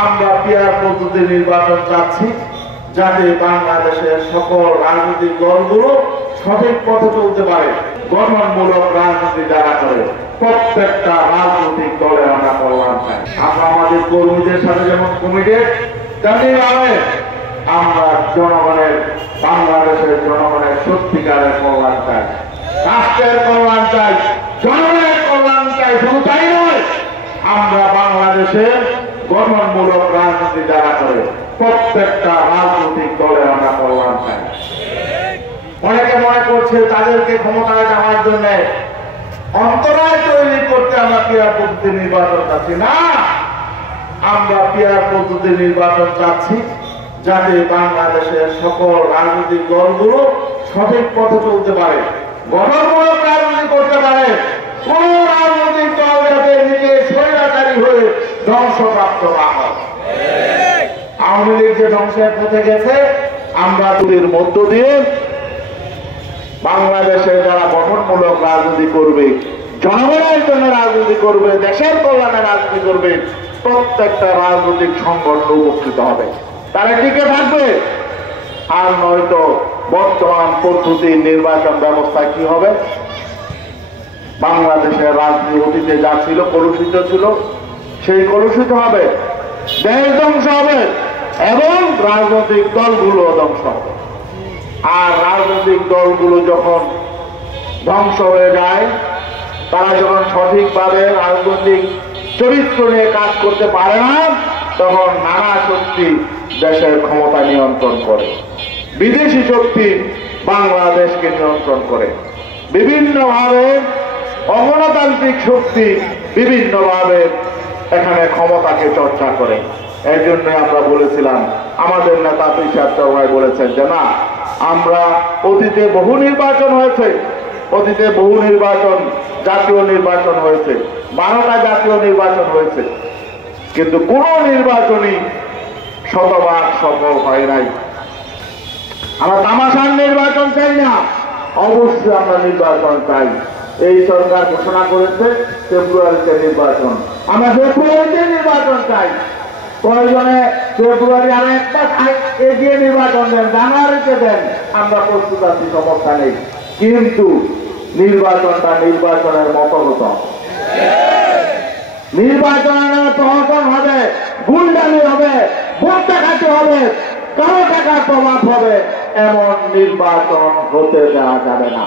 আমরা পিয়ার পদ্ধতি নির্বাচন চাচ্ছি, যাতে বাংলাদেশের সকল রাজনৈতিক দলগুলো সঠিক পথে চলতে পারে। গঠনমূলক রাজনীতি যারা করে প্রত্যেকটা রাজনৈতিক দলের আমরা কল্যাণ চাই। আমরা আমাদের কর্মীদের সাথে যেমন কমিটেড, তেমনিভাবে আমরা জনগণের, বাংলাদেশের জনগণের সত্যিকারের কল্যাণ চাই, রাষ্ট্রের কল্যাণ চাই, জনগণের কল্যাণ চাই। শুধু তাই নয়, আমরা বাংলাদেশের গঠনমূলক রাজনীতি যারা করে প্রত্যেকটা রাজনৈতিক দলের আমরা কল্যাণ চাই। অনেকে মনে করছে তাদেরকে ক্ষমতায় যাওয়ার জন্য অন্তরায় তৈরি করতে আমরা পিয়ার পদ্ধতি নির্বাচন চাচ্ছি না। আমরা পিয়ার পদ্ধতি নির্বাচন চাচ্ছি, যাতে বাংলাদেশের সকল রাজনৈতিক দলগুলো সঠিক পথে চলতে পারে, গঠনমূলক রাজনীতি করতে পারে। কোন রাজনৈতিক দল যাতে নিজে স্বৈরাচারী হয়ে ধ্বংসপ্রাপ্ত না হয়। আওয়ামী লীগ যে ধ্বংসের পথে গেছে, আমরা দুটির মধ্য দিয়ে বাংলাদেশে যারা গঠনমূলক রাজনীতি করবে, জনগণের জন্য রাজনীতি করবে, দেশের কল্যাণে রাজনীতি করবে, প্রত্যেকটা রাজনৈতিক সংগঠন উপকৃত হবে, তারা টিকে থাকবে। আর নয়তো বর্তমান পদ্ধতির নির্বাচন ব্যবস্থা কি হবে? বাংলাদেশের রাজনীতি অতীতে যা ছিল, কলুষিত ছিল, সেই কলুষিত হবে, দেশ ধ্বংস হবে এবং রাজনৈতিক দলগুলো ধ্বংস হবে। আর রাজনৈতিক দলগুলো যখন ধ্বংস হয়ে যায়, তারা যখন সঠিকভাবে রাজনৈতিক চরিত্র নিয়ে কাজ করতে পারে না, তখন নানা শক্তি দেশের ক্ষমতা নিয়ন্ত্রণ করে, বিদেশি শক্তি বাংলাদেশকে নিয়ন্ত্রণ করে, বিভিন্নভাবে অগণতান্ত্রিক শক্তি বিভিন্নভাবে এখানে ক্ষমতাকে চর্চা করে। এই জন্য আমরা বলেছিলাম, আমাদের নেতা পিসাব চরমাই বলেছেন যে না, আমরা অতীতে বহু নির্বাচন হয়েছে, অতীতে বহু নির্বাচন, জাতীয় নির্বাচন হয়েছে, 12টা জাতীয় নির্বাচন হয়েছে, কিন্তু কোন নির্বাচনই শতভাগ সফল হয় নাই। আমরা তামাশার নির্বাচন চাই না, অবশ্যই আমরা নির্বাচন চাই। এই সরকার ঘোষণা করেছে ফেব্রুয়ারিতে নির্বাচন, আমরা ফেব্রুয়ারিতে নির্বাচন চাই। প্রয়োজনে ফেব্রুয়ারি আর একটা এগিয়ে নির্বাচন দেন, জানুয়ারিতে দেন, আমরা প্রস্তুত আছি, সমস্যা নেই। কিন্তু নির্বাচনটা নির্বাচনের মতো হতো, নির্বাচনের প্রহসন হবে, গুন্ডামি হবে, ভোট দেখাতে হবে, কারো টাকার প্রভাব হবে, এমন নির্বাচন হতে দেওয়া যাবে না।